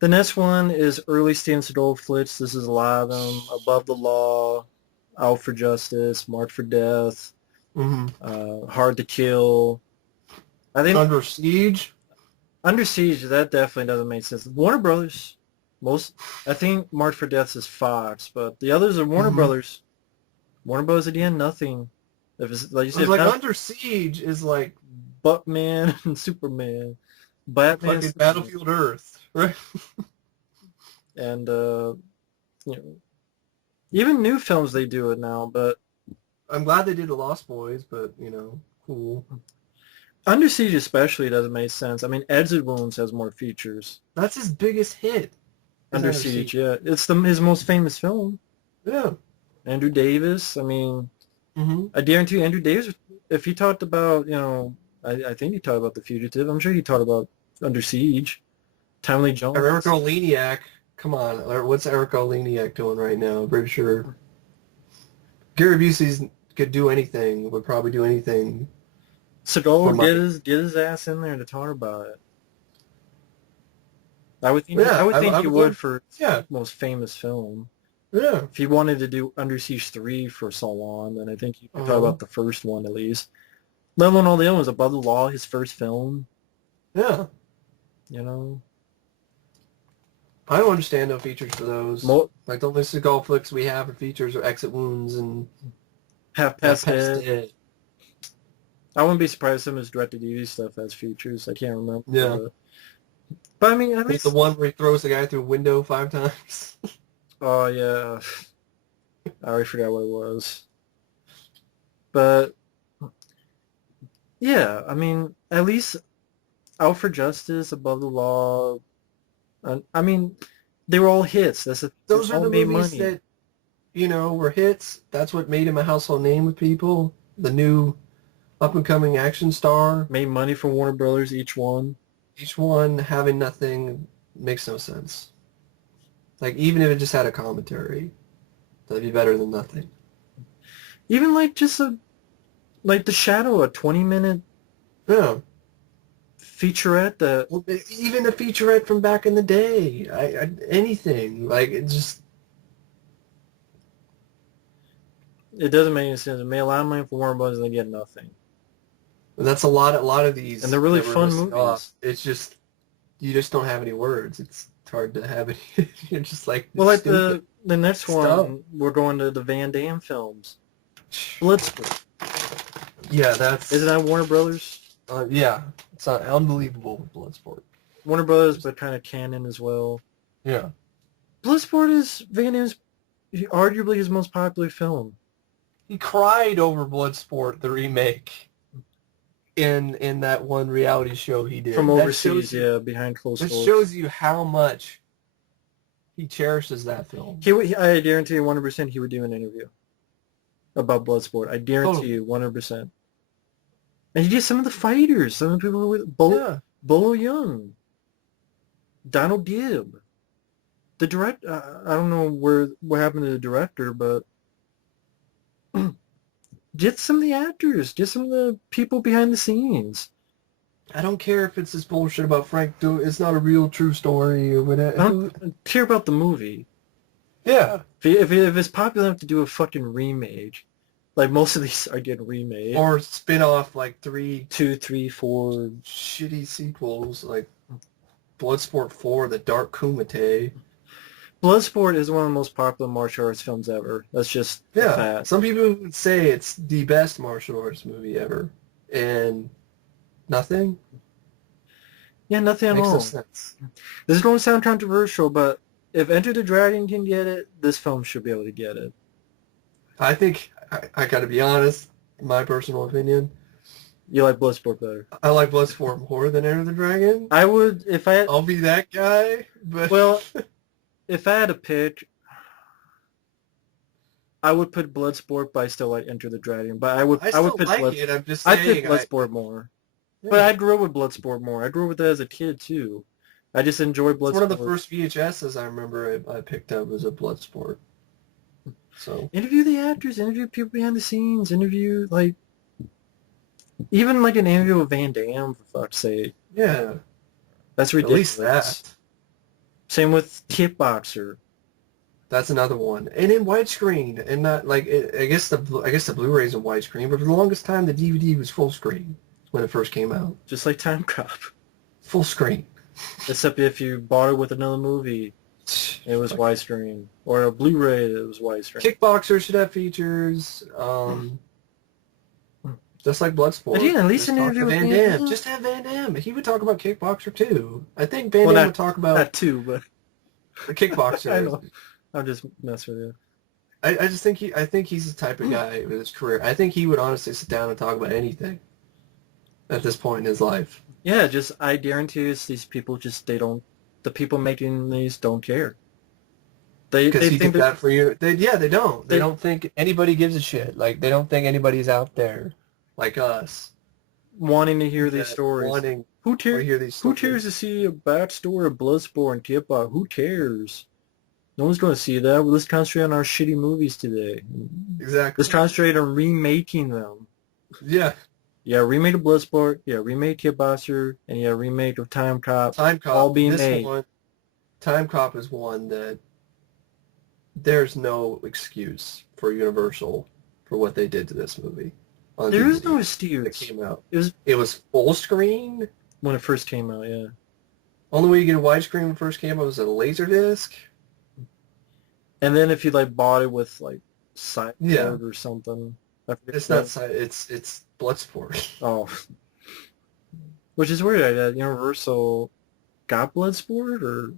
The next one is early Steven Seagal flicks. This is a lot of them. Above the Law, Out for Justice, Marked for Death, Hmm. Hard to Kill. I think Under Siege. Under Siege, that definitely doesn't make sense. Warner Brothers, most, I think Marked for Death is Fox, but the others are Warner Hmm. Brothers. Warner Brothers again, nothing. If it's like you I was said, like, Under Siege is like Buttman and Superman, Batman, fucking Superman, Battlefield Earth, right? and you know, even new films they do it now. But I'm glad they did The Lost Boys, but cool. Under Siege especially doesn't make sense. I mean, Exit Wounds has more features. That's his biggest hit. Is Under Under Siege, Siege. yeah, it's his most famous film. Yeah. Andrew Davis. I mean, Hmm. I guarantee you, Andrew Davis. If he talked about, I think he talked about The Fugitive. I'm sure he talked about Under Siege. Tommy Lee Eric Jones. Oleniak. Come on, what's Eric Oleniak doing right now? I'm pretty sure Gary Busey's could do anything. Would probably do anything for Seagal money. get his ass in there to talk about it. I Yeah, would think I he would would love. for Yeah, most famous film. yeah. If he wanted to do Under Siege 3 for so long, then I think you could talk Uh-huh. about the first one at least. Let alone all the other ones. Above the Law, his first film, Yeah. you know. I don't understand no features for those. Mo- Like the only Seagal flicks we have for features are Exit Wounds and Half Half Past Past Dead. Dead. I wouldn't be surprised if some of his direct-to-DVD stuff has features. I can't remember. Yeah. But I mean, at There's the least... one where he throws the guy through a window 5 times. Oh, yeah. I already forgot what it was. But, yeah, I mean, at least Out for Justice, Above the Law, I mean, they were all hits. They Those are all the made movies money. that, were hits. That's what made him a household name with people. The new up-and-coming action star. Made money for Warner Brothers, each one. Each one having nothing makes no sense. Like, even if it just had a commentary, that'd be better than nothing. Even like like The Shadow, a 20-minute Yeah. featurette that Well, even a featurette from back in the day. Anything. Like, it just... it doesn't make any sense. It made a lot of money for Warner Brothers and they get nothing. That's a lot of And these they're really that were fun listed off. movies. It's just, you just don't have any words. It's hard to have any. You're just like, Well, it's like stupid. the next It's dumb. one, we're going to the Van Damme films. Bloodsport. Yeah, that's... Isn't that Warner Brothers? yeah, it's not unbelievable with Bloodsport. Warner Brothers, but kind of canon as well. Yeah. Bloodsport is Van Damme's arguably his most popular film. He cried over Bloodsport, the remake, in that one reality show he did. From That overseas, shows you, yeah, behind closed that doors. shows you how much he cherishes that film. I guarantee you 100% he would do an interview about Bloodsport. I guarantee Totally. you 100%. And you get some of the fighters, some of the people who were Yeah. Bolo Young, Donald Gibb, the director. I don't know what happened to the director, but get some of the actors, get some of the people behind the scenes. I don't care if it's this bullshit about Frank it's not a real true story or whatever. I don't care about the movie. Yeah. If it's popular enough to do a fucking remake, like most of these are getting remade. Or spin off like 3 2, 3, 4. shitty sequels like Bloodsport 4, The Dark Kumite. Bloodsport is one of the most popular martial arts films ever. That's just a Yeah. fact. Some people would say it's the best martial arts movie ever. And nothing Yeah, nothing at makes no all. sense. This is going to sound controversial, but if Enter the Dragon can get it, this film should be able to get it. I think, I gotta be honest, in my personal opinion, You like Bloodsport better. I like Bloodsport more than Enter the Dragon. I would, if I, I'll be that guy, but... well, if I had to pick, I would put Bloodsport, but I still like Enter the Dragon. But I would still pick like it, I'm just I saying... pick Bloodsport more. yeah. But I grew up with Bloodsport more. I grew up with that as a kid too. I just enjoy Bloodsport. It's one of the first VHSs I remember I picked up was a Bloodsport. So Interview the actors, interview people behind the scenes, interview like even like an interview with Van Damme for fuck's sake. yeah, That's at least ridiculous. that. Same with Kickboxer. That's another one, and in widescreen, and not like I guess the Blu-ray's in widescreen, but for the longest time the DVD was full screen when it first came out. Just like Timecop. Full screen. Except if you bought it with another movie, it was widescreen. Or a Blu-ray, it was widescreen. Kickboxer should have features, just like Bloodsport. Again, at least Just an talk interview to with Van Van Damme. Damme. Just have Van Damme. He would talk about Kickboxer too. I think Van Well, Damme not- would talk about Not two, but the Kickboxer. I know. I'm just messing with you. I just think I think he's the type of guy with his career. I think he would honestly sit down and talk about anything at this point in his life. Yeah, just I guarantee you, these people just the people making these don't care. They Because he think did that for you. They don't. They They- don't think anybody gives a shit. Like, they don't think anybody's out there like us. wanting to hear these that stories. Wanting Who to cares? hear these Who stories. cares to see a backstory of Bloodsport and Kickboxer? Who cares? No one's going to see that. Let's concentrate on our shitty movies today. Exactly. Let's concentrate on remaking them. Yeah. Yeah, remake of Bloodsport. Yeah, remake Kickboxer. And yeah, remake of Timecop. Timecop. All being this made. one, Timecop is one that there's no excuse for Universal for what they did to this movie. On There is DVD no that excuse. came out. It It was full screen. when it first came out, yeah. Only way you get a widescreen when it first came out was a Laserdisc. And then if you like bought it with like Sideboard Yeah. or something. I forget It's the- not. It's Bloodsport. Oh. Which is weird. Universal got Bloodsport or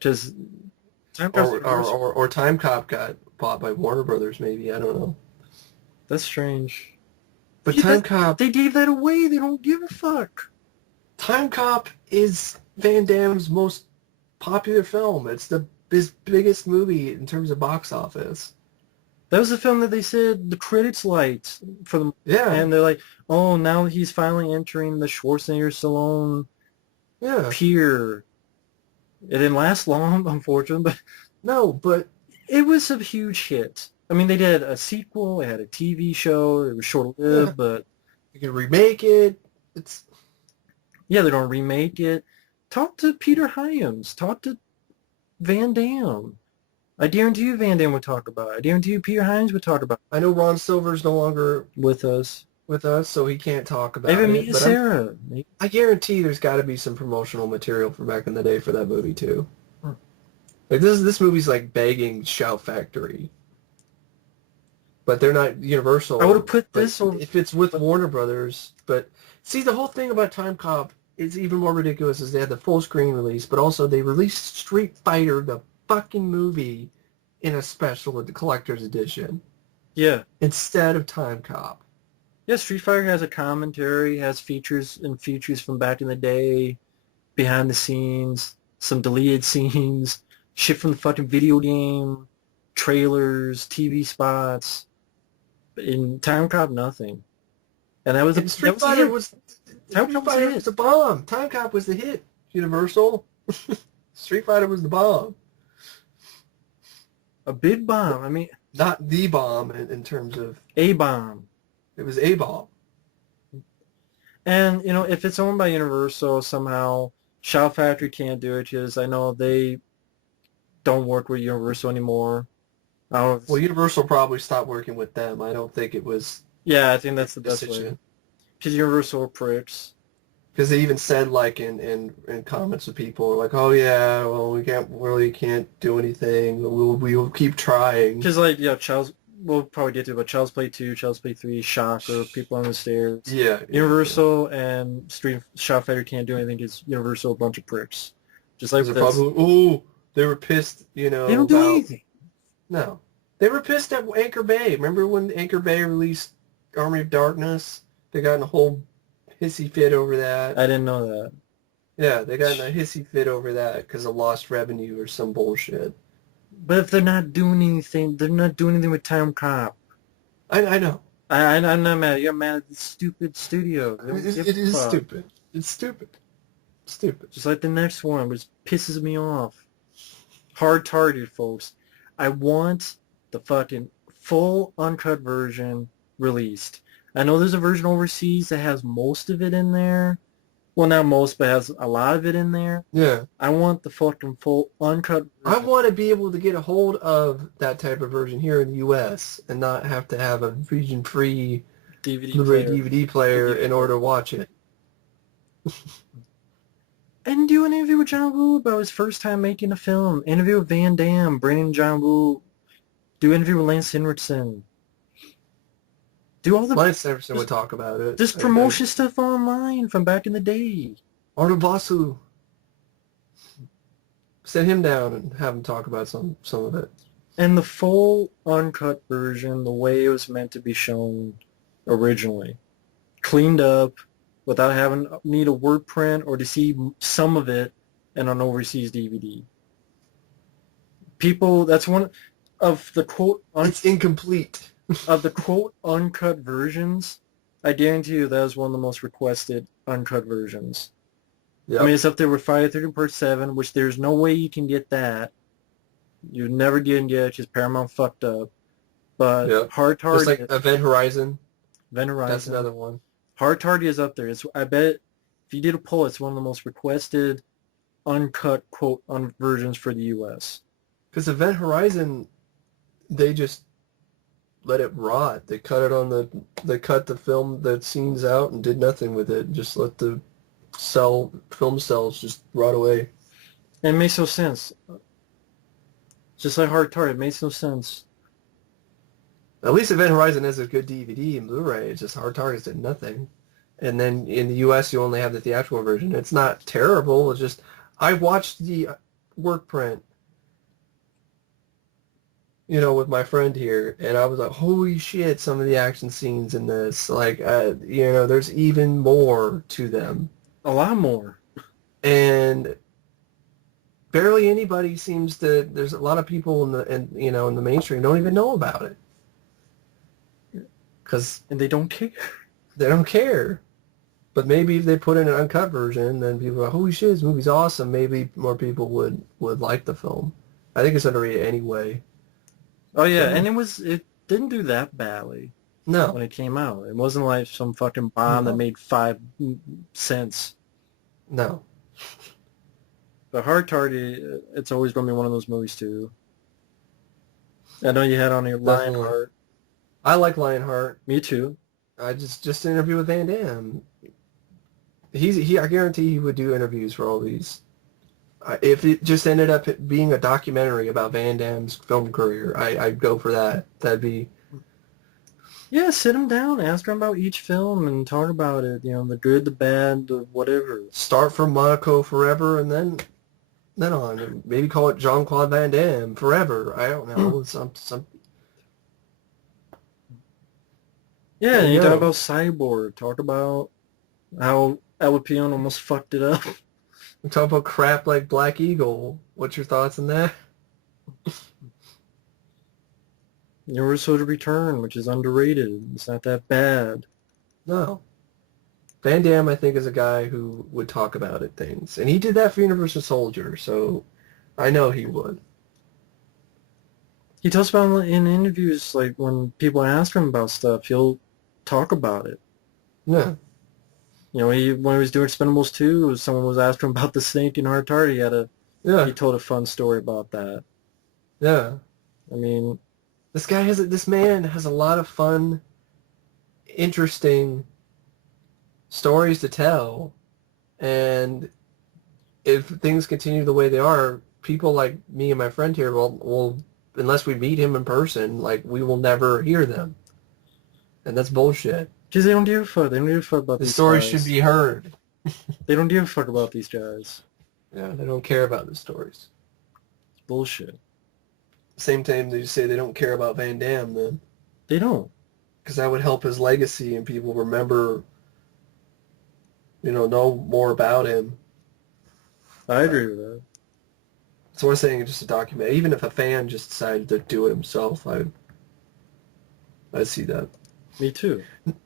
just or Timecop got bought by Warner Brothers. Maybe I don't know. That's strange. But Yeah, Timecop. They gave that away. They don't give a fuck. Timecop is Van Damme's most popular film. It's his biggest movie in terms of box office. That was the film that they said the credits lights for the Yeah, and they're like, oh, now he's finally entering the Schwarzenegger Stallone yeah. pier. It didn't last long, unfortunately, but No, but it was a huge hit. I mean, they did a sequel. They had a TV show. It was short-lived, Yeah. but you can remake it. It's yeah, they don't remake it. Talk to Peter Hyams. Talk to Van Damme. I guarantee you Van Damme would talk about it. I guarantee you Peter Hyams would talk about I know Ron Silver's no longer it with us. with us, so he can't talk about Even it. me and but Sarah. I guarantee there's got to be some promotional material from back in the day for that movie too. Hmm. Like this movie's like begging Shout Factory, but they're not Universal. I would have put But this over. if it's with Warner Brothers. But see, the whole thing about Timecop is even more ridiculous. Is they had the full screen release, but also they released Street Fighter the fucking movie in a special collector's edition Yeah. instead of Timecop. Yeah, Street Fighter has a commentary, has features from back in the day, behind the scenes, some deleted scenes, shit from the fucking video game, trailers, TV spots. In Timecop, nothing. And that was And Street the Fighter hit. was Timecop Street was Fighter the was hit. the bomb. Timecop was the hit. Universal. Street Fighter was the bomb. A big bomb. I mean, Not the bomb in terms of a bomb. it was a bomb. And, if it's owned by Universal somehow, Shout Factory can't do it because I know they don't work with Universal anymore. I don't know if it's- Well, Universal probably stopped working with them. I don't think it was yeah, I think that's the best way. decision. Because Universal are pricks. Because they even said like in comments with people like, oh yeah, well we can't do anything. We'll keep trying. Because we'll probably get to it, but Child's Play 2, Child's Play 3, Shocker, People on the Stairs. Yeah. Universal and Shout Factory can't do anything because Universal a bunch of pricks. Just like They're with this. probably they were pissed. They don't do about- anything. No, they were pissed at Anchor Bay. Remember when Anchor Bay released Army of Darkness? They got in a whole hissy fit over that. I didn't know that. Yeah, they got in a hissy fit over that because of lost revenue or some bullshit. But if they're not doing anything, they're not doing anything with Time Cop. I know. I'm not mad. You're mad at the stupid studio. They don't give It a is fuck. stupid. It's stupid. Stupid. Just like the next one, which pisses me off. Hard target, folks. I want the fucking full uncut version released. I know there's a version overseas that has most of it in there, Well, not most, but has a lot of it in there. Yeah. I want the fucking full uncut I version. want to be able to get a hold of that type of version here in the U.S. and not have to have a region-free DVD Blu-ray player DVD or player in DVD. order to watch it. And do an interview with John Woo about his first time making a film. Interview with Van Damme, bringing John Woo. Do interview with Lance Henriksen. Do all the Lance Sanderson would just, talk about it. just promotion stuff online from back in the day. Arnold Vosloo. Sit him down and have him talk about some of it. And the full uncut version, the way it was meant to be shown originally. Cleaned up, without having need a word print or to see some of it in an overseas DVD. People, that's one of the quote It's incomplete. of the quote uncut versions. I guarantee you that was one of the most requested uncut versions. Yep. I mean, it's up there with Friday 13th Part 7, which there's no way you can get that. You never get it because Paramount fucked up. But Yep. Hard Just like Target, Event Horizon. Event Horizon, That's another one. Hard Target is up there. It's, I bet if you did a poll, it's one of the most requested uncut quote versions for the U.S. Because Event Horizon, they just let it rot. They cut it on they cut the scenes out and did nothing with it. Just let the film cells just rot away. And it makes no sense. Just like Hard Target, it makes no sense. At least Event Horizon has a good DVD and Blu-ray. It's just Hard Targets did nothing. And then in the U.S., you only have the theatrical version. It's not terrible. It's just I watched the work print, with my friend here, and I was like, holy shit, some of the action scenes in this, like, there's even more to them. A lot more. And barely anybody seems to, there's a lot of people in the mainstream don't even know about it. And they don't care. They don't care. But maybe if they put in an uncut version, then people are like, holy shit, this movie's awesome. Maybe more people would like the film. I think it's underrated anyway. Oh yeah, and it didn't do that badly. No. When it came out. It wasn't like some fucking bomb that made 5 cents. No. But Hard Target, it's always going to be one of those movies too. I know you had on your Lionheart. I like Lionheart. Me too. I just an interview with Van Damme. I guarantee he would do interviews for all these. If it just ended up being a documentary about Van Damme's film career, I'd go for that. That'd be... Yeah, sit him down, ask him about each film, and talk about it. The good, the bad, the whatever. Start from Monaco Forever, and then on. Maybe call it Jean-Claude Van Damme Forever. I don't know. some. Yeah, and you talk about Cyborg. Talk about how Al Pacino almost fucked it up. We talk about crap like Black Eagle. What's your thoughts on that? Universal Return, which is underrated. It's not that bad. No. Van Damme, I think, is a guy who would talk about things. And he did that for Universal Soldier, so I know he would. He talks about in interviews, like when people ask him about stuff, he'll talk about it. Yeah. When he was doing Expendables 2, someone was asking him about the snake in Hard Target. He told a fun story about that. Yeah. I mean, this man has a lot of fun, interesting stories to tell, and if things continue the way they are, people like me and my friend here will unless we meet him in person, like, we will never hear them, and that's bullshit. Because they don't give a fuck. They don't give a fuck about these guys. The stories should be heard. They don't give a fuck about these guys. Yeah, they don't care about the stories. It's bullshit. Same time they say they don't care about Van Damme, then. They don't. Because that would help his legacy and people remember, know more about him. I agree with that. So I'm saying just a document. Even if a fan just decided to do it himself, I'd see that. Me too.